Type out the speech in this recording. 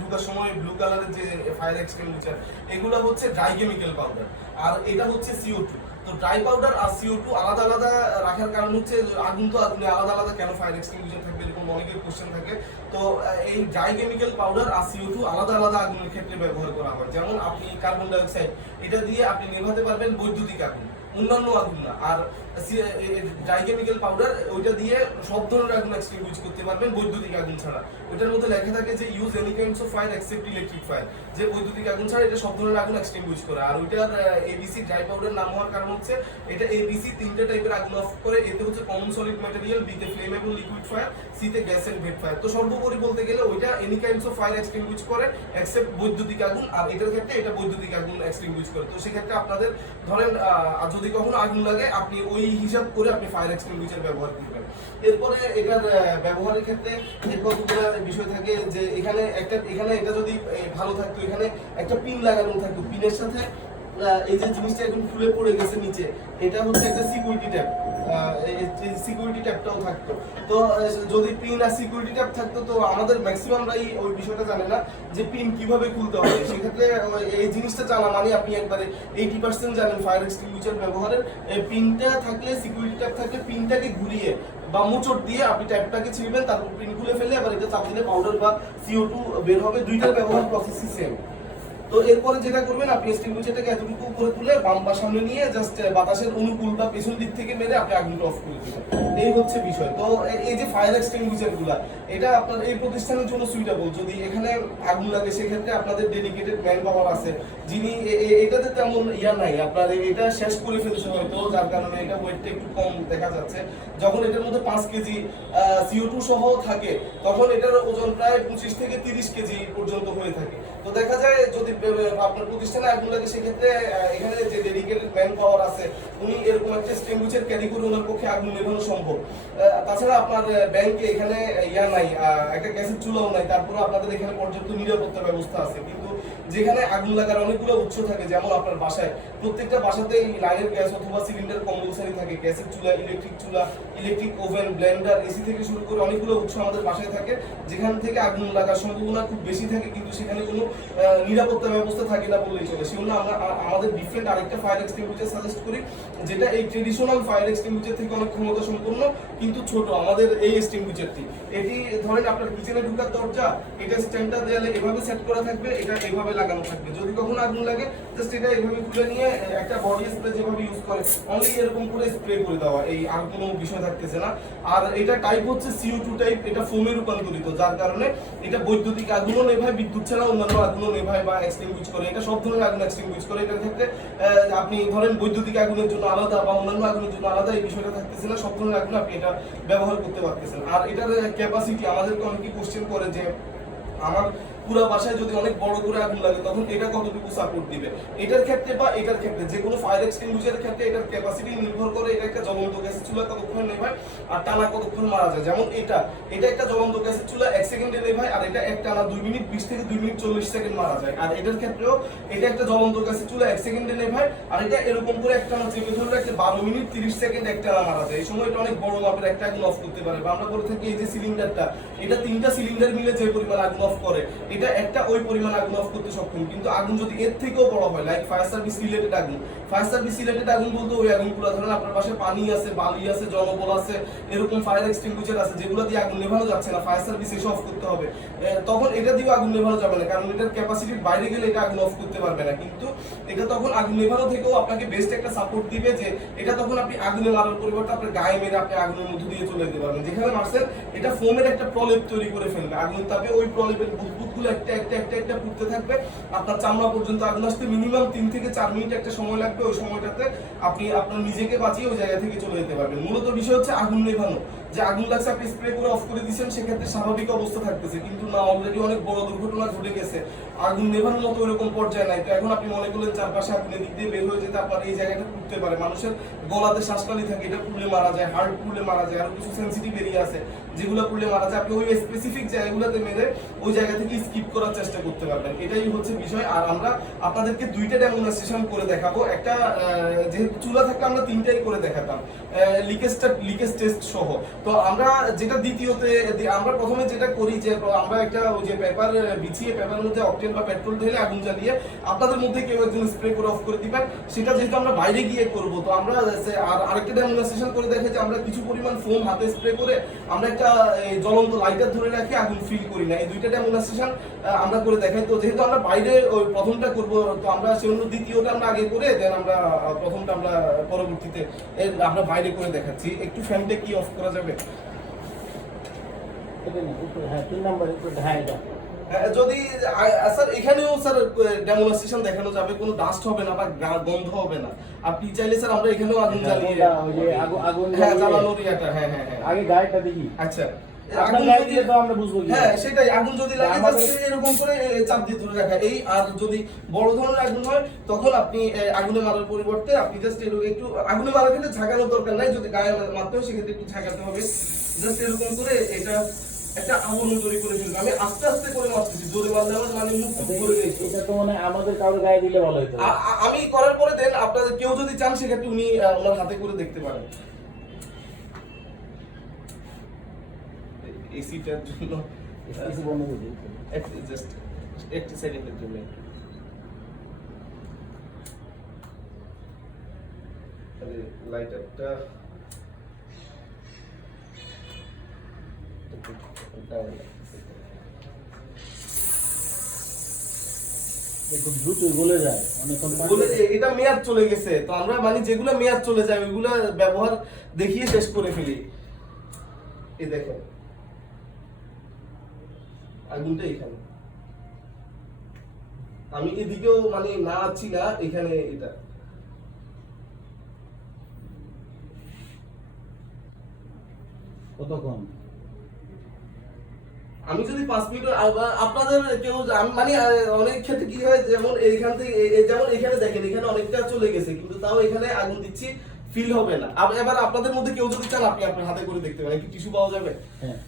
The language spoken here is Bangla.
ঢোকার সময় ব্লু কালারের যে ফায়ার এক্সটিংগুইশার, এগুলো হচ্ছে ড্রাই কেমিক্যাল পাউডার, আর এটা হচ্ছে CO2। তো ড্রাই পাউডার আর CO2 আলাদা আলাদা রাখার কারণ হচ্ছে আগুন তো আগুনে আলাদা আলাদা কেন ফায়ার এক্সটিংগুইশার থাকবে, এরকম অনেকের কোশ্চেন থাকে। তো এই ড্রাই কেমিক্যাল পাউডার আর CO2 আলাদা আলাদা আগুনের ক্ষেত্রে ব্যবহার করা হয়। যেমন আপনি কার্বন ডাই অক্সাইড, এটা দিয়ে আপনি নেভাতে পারবেন বৈদ্যুতিক আগুন, অন্যান্য আগুন না। আর ড্রাই কেমিক্যাল পাউডার, ওইটা দিয়ে সব ধরনের আগুন এক্সটিংগুইশ করতে পারবেন বৈদ্যুতিক আগুন ছাড়া। ওইটার মধ্যে লেখা থাকে যে use any kinds of fire except electric fire, যে বৈদ্যুতিক আগুন ছাড়া এটা সব ধরনের আগুন এক্সটিংগুইশ করে। আর ওইটার ABC ড্রাই পাউডার নাম হওয়ার কারণ হচ্ছে এটা ABC তিনটা টাইপের আগুন অফ করে। এতে হচ্ছে কমন সলিড ম্যাটেরিয়াল, বিতে ফ্লেমেবল লিকুইড ফায়ার, সিতে গ্যাস এন্ড ভেট ফায়ার। তো সর্বোপরি বলতে গেলে ওইটা any kinds of fire extinguish করে এক্সেপ্ট বৈদ্যুতিক আগুন, আর এটার ক্ষেত্রে এটা বৈদ্যুতিক আগুন এক্সটিংগুইশ করে। তো সেক্ষেত্রে আপনাদের ধরেন যদি কখনো আগুন লাগে, আপনি ওই হিসাব করে আপনি ফায়ার এক্সটিংগুইশার ব্যবহার করবেন। এরপরে এটার ব্যবহারের ক্ষেত্রে কতগুলো বিষয় থাকে, যে এখানে এটা যদি ভালো থাকতো, এখানে একটা পিন লাগানো থাকতো, পিনের সাথে এই যে জিনিসটা এখন খুলে পড়ে গেছে নিচে, এটা হচ্ছে একটা সিকিউরিটি ট্যাপ, সিকিউরিটি ট্যাপটাও থাকতো। তো যদি পিন আর সিকিউরিটি ট্যাপ থাকতো, তো আমাদের ম্যাক্সিমামরাই ওই বিষয়টা জানে না যে পিন কিভাবে খুলতে হবে। সেক্ষেত্রে এই জিনিসটা জানা মানে আপনি একবারে 80% জানেন ফায়ার এক্সটিংগুইশার ব্যবহারের। পিনটা থাকলে, সিকিউরিটি ট্যাপ থাকলে, পিনটাকে ঘুরিয়ে বা মোচড় দিয়ে আপনি ট্যাপটাকে ছিঁড়বেন, তারপর পিন খুলে ফেলে আবার এটা চাপ দিলে পাউডার বা CO2 বের হবে। দুইটার ব্যবহার প্রসেসই সেম। তো এরপরে যেটা করবেন, আপনি এক্সটিংগুইশারটাকে এতটুকু উপরে তুলে বাম বা সামনে নিয়ে জাস্ট বাতাসের অনুকূল বা পেছন দিক থেকে মেরে আপনি আগুনটা অফ করে দিবেন। এই হচ্ছে বিষয়। তো এই যে ফায়ার এক্সটিংগুইশার গুলা, এটা আপনার এই প্রতিষ্ঠানের জন্য সুইটেবল। যদি এখানে আগুন লাগে, সেক্ষেত্রে আপনাদের ডেডিকেটেড ম্যান পাওয়ার আছে, যিনি এটাতে তেমন ইয়া নাই, আপনার এটা শেষ করে ফেলছে হয়তো, যার কারণে এটা ওয়েটটা একটু কম দেখা যাচ্ছে। যখন এটার মধ্যে 5 কেজি CO2 সহ থাকে, তখন এটার ওজন প্রায় 25 থেকে 30 কেজি পর্যন্ত হয়ে থাকে। তো দেখা যায় যদি আপনার প্রতিষ্ঠানে আগুন লাগে, সেক্ষেত্রে এখানে যে ডেডিকেটেড ম্যান পাওয়ার আছে, উনি এরকম একটা এক্সটিংগুইশার ক্যারি করে ওনার পক্ষে আগুন নেভানো সম্ভব। তাছাড়া আপনার ব্যাংকে এখানে ইয়া নাই, একটা গ্যাসের চুলাও নাই, তারপরে আপনাদের এখানে পর্যাপ্ত নিরাপত্তা ব্যবস্থা আছে। কিন্তু যেখানে আগুন লাগার অনেকগুলো উৎস থাকে, যেমন আপনার বাসায়, প্রত্যেকটা বাসাতেই লাইনের গ্যাস অথবা সিলিন্ডার কম্পালসারি থাকে। গ্যাসের চুলা, ইলেকট্রিক ওভেন, ব্লেন্ডার, এসি থেকে শুরু করে অনেকগুলো উৎস আমাদের বাসায় থাকে, যেখান থেকে আগুন লাগার সম্ভাবনা খুব বেশি থাকে, কিন্তু সেখানে কোনো নিরাপত্তা ব্যবস্থা থাকে না বললেই চলে। সেজন্য আমরা আমাদের ডিফারেন্ট আরেকটা ফায়ার এক্সটিংগুইশার সাজেস্ট করি, যেটা এই ট্রেডিশনাল ফায়ার এক্সটিংগুইশার থেকে অনেক ক্ষমতা সম্পন্ন কিন্তু ছোট। আমাদের এই এক্সটিংগুইশারটি, এটি ধরেন আপনার কিচেনে ঢোকার দরজা, এটা স্ট্যান্ডটা দেয়ালে এভাবে সেট করা থাকবে, এটা এভাবে লাগানো থাকবে। যদি কখনো আগুন লাগে, জাস্ট এটা এভাবে খুলে নিয়ে একটা বডি স্প্রে যেভাবে ইউজ করে অনলি এরকম করে স্প্রে করে দেওয়া, এই আর কোনো বিষয় থাকতেছে না। আর এটা টাইপ হচ্ছে CO2 টাইপ, এটা ফোমে রূপান্তরিত, যার কারণে এটা বৈদ্যুতিক আগুনও নেভায়, বিদ্যুৎ ছাড়া অন্যান্য আগুনও নেভায় বা এক্সটিংগুইশ করে। এটা সব ধরনের আগুন এক্সটিংগুইশ করে। এটার ক্ষেত্রে আপনি ধরেন বৈদ্যুতিক আগুনের জন্য আলাদা বা অন্যান্য আগুনের জন্য আলাদা এই বিষয়টা থাকতেছে না, সব ধরনের আগুন আপনি এটা ব্যবহার করতে পারতেছেন। আর এটার ক্যাপাসিটি, আমাদেরকে অনেকেই কোশ্চেন করে যে আমার পুরো বাসায় যদি অনেক বড় করে আগুন লাগে, তখন এটা কতটুকু সাপোর্ট দিবে। এটার ক্ষেত্রে বা এটার ক্ষেত্রে, যে কোনো ফায়ার এক্সটিংগুইশারের ক্ষেত্রে এটার ক্যাপাসিটি নির্ভর করে এটা একটা জ্বলন্ত গ্যাসের চুলা কতক্ষণ নেভায় আর টানা কতক্ষণ মারা যায়। যেমন এটা একটা জ্বলন্ত গ্যাসের চুলা 1 সেকেন্ডে নেভায়, আর এটা এক টানা 2 মিনিট 20 থেকে 2 মিনিট 40 সেকেন্ড মারা যায়। আর এটার ক্ষেত্রেও এটা একটা জ্বলন্ত গ্যাসের চুলা 1 সেকেন্ডে নেভায়, আর এটা এরকম করে এক টানা চেপে ধরে রাখলে 12 মিনিট 30 সেকেন্ড এক টানা মারা যায়। এই সময় এটা অনেক বড় মাপের একটা আগুন অফ করতে পারে। বা আমরা বলে থাকি এই যে সিলিন্ডারটা, এটা 3টা সিলিন্ডার মিলে যে পরিমাণ আগুন অফ করে, এটা একটা ওই পরিমাণ আগুন অফ করতে সক্ষম। কিন্তু আগুন যদি এর থেকেও বড় হয়, লাইক ফায়ার সার্ভিস রিলেটেড আগুন, ফায়ার সার্ভিস রিলেটেড আগুন বলতে ওই আগুনগুলো ধরেন আপনার পাশে পানি আছে, বালি আছে, জনবল আছে, এরকম ফায়ার এক্সটিংগুইশার আছে যেগুলো দিয়ে আগুন নেভানো যাচ্ছে না, ফায়ার সার্ভিস এসে অফ করতে হবে, তখন এটা দিয়ে আগুন নেভানো যাবে না, কারণ এটার ক্যাপাসিটির বাইরে গেলে এটা আগুন অফ করতে পারবে না। কিন্তু এটা তখন আগুন নেভানো থেকেও আপনাকে বেস্ট একটা সাপোর্ট দিবে, যে এটা তখন আপনি আগুনে মারার পরিবর্তে আপনার গায়ে মেরে আপনি আগুনের মধ্যে দিয়ে চলে যেতে পারবেন। যেখানে মারছেন, এটা ফোমের একটা প্রলেপ তৈরি করে ফেলবে আগুনের তাপে, ওই প্রলেপের বুদবুদগুলো একটা পুড়তে থাকবে, আপনার চামড়া পর্যন্ত আগুন আসতে মিনিমাম 3 থেকে 4 মিনিট একটা সময় লাগবে। ওই সময়টাতে আপনি আপনার নিজেকে বাঁচিয়ে ওই জায়গা থেকে চলে যেতে পারবেন। মূলত বিষয় হচ্ছে আগুন নেভানো, যে আগুন লাগছে আপনি স্প্রে করে অফ করে দিচ্ছেন, সেক্ষেত্রে স্বাভাবিক অবস্থা থাকতেছে, কিন্তু না, অলরেডি অনেক বড় দুর্ঘটনা ঘটে গেছে, আগুন নেভানোর মতো ওইরকম পর্যায়ে নাই। তো এখন আপনি মনে করলেন চারপাশে আগুনের দিক দিয়ে বের হয়ে যেতে, আপনার এই জায়গাটা পুড়তে পারে, মানুষের গলাতে শ্বাসনালী থাকে, এটা পুড়লে মারা যায়, হার্ট পুড়লে মারা যায়, আর কিছু সেন্সিটিভ এরিয়া আছে যেগুলো পুড়লে মারা যায়। আপনি ওই স্পেসিফিক জায়গাগুলোতে মেরে ওই জায়গা থেকে স্কিপ করার চেষ্টা করতে পারবেন, এটাই হচ্ছে বিষয়। আর আমরা আপনাদেরকে 2টা ডেমনস্ট্রেশন করে দেখাবো। একটা যেহেতু চুলা থাকলে আমরা 3টাই করে দেখাতাম লিকেজ টেস্ট সহ। তো তো আমরা যেটা দ্বিতীয়তে আমরা প্রথমে যেটা করি যে আমরা একটা ওই যে পেপার বিছিয়ে পেপারের মধ্যে অকটেন বা পেট্রোল ঢেলে আগুন জ্বালিয়ে আপনাদের মধ্যে কেউ একজন স্প্রে করে অফ করে দিবেন। সেটা যেহেতু আমরা বাইরে গিয়ে করব, তো আমরা আর আরেকটা ডেমনস্ট্রেশন করে দেখে যে আমরা কিছু পরিমাণ ফোম হাতে স্প্রে করে আমরা একটা জ্বলন্ত লাইটার ধরে রাখি, আগুন ফিল করি না। এই দুইটা ডেমনস্ট্রেশন আমরা করে দেখাই। তো যেহেতু আমরা বাইরে ওই প্রথমটা করব, তো আমরা সেজন্য দ্বিতীয়টা আমরা আগে করে দেন আমরা প্রথমটা আমরা পরবর্তীতে আমরা বাইরে করে দেখাচ্ছি। একটু ফ্যানটা কি অফ করা যাবে? হ্যাঁ 3 নাম্বার হ্যাঁ এটা যদি স্যার এখানেও স্যার ডেমনস্ট্রেশন দেখানো যাবে, কোনো ডাস্ট হবে না বা গন্ধ হবে না। আপনি চাইলে স্যার আমরা এখানেও আগুন জ্বালিয়ে ওই যে আগুন হ্যাঁ জ্বালানোর ইয়াটা হ্যাঁ হ্যাঁ হ্যাঁ আগে গাড়িটা দেখি। আচ্ছা আগুন লাগিয়ে তো আমরা বুঝবো কি? হ্যাঁ সেটাই, আগুন যদি লাগে জাস্ট এরকম করে চাপ দিয়ে ধরে রাখা। এই আর যদি বড় ধরনের আগুন হয় তখন আপনি আগুনে মারার পরিবর্তে আপনি জাস্ট একটু আগুনে মারার ক্ষেত্রে ঝাঁকানোর দরকার নাই। যদি গায়ে মারতে হয় সেক্ষেত্রে একটু ঝাঁকাতে হবে। জাস্ট এরকম করে এটা একটা আগুন তৈরি করে ফেলবে। আমি আস্তে আস্তে করে মারতেছি, জোরে মারলে আমার মানে মুখ খুব ঘুরে গেছে। এটা তো মানে আমাদের কারো গায়ে দিলে ভালো হতো। আমি করার পরে দেন আপনাদের কেউ যদি চান সেক্ষেত্রে উনি ওনার হাতে করে দেখতে পারেন। এসিটার জন্য কিছু বন্ধ করে দিই। জাস্ট একটু সেকেন্ডের জন্য লাইটারটা খুব দ্রুতই গলে যায় অনেকক্ষণ এটা মেয়াদ চলে গেছে, তো আমরা মানে যেগুলো মেয়াদ চলে যায় ওইগুলো ব্যবহার দেখিয়ে শেষ করে ফেলি। এই দেখেন আগুনটা এখানে, আমি এদিকেও মানে না আছি না এখানে। এটা কতক্ষণ? আমি যদি 5 মিনিট আপনাদের কেউ মানে অনেক ক্ষেত্রে কি হয়, যেমন এইখান থেকে যেমন এখানে দেখেন এখানে অনেকটা চলে গেছে, কিন্তু তাও এখানে আগুন দিচ্ছি ফিল হবে না। এবার আপনাদের মধ্যে কেউ যদি চান আপনি আপনার হাতে করে দেখতে পারেন। কি টিস্যু পাওয়া যাবে? হ্যাঁ।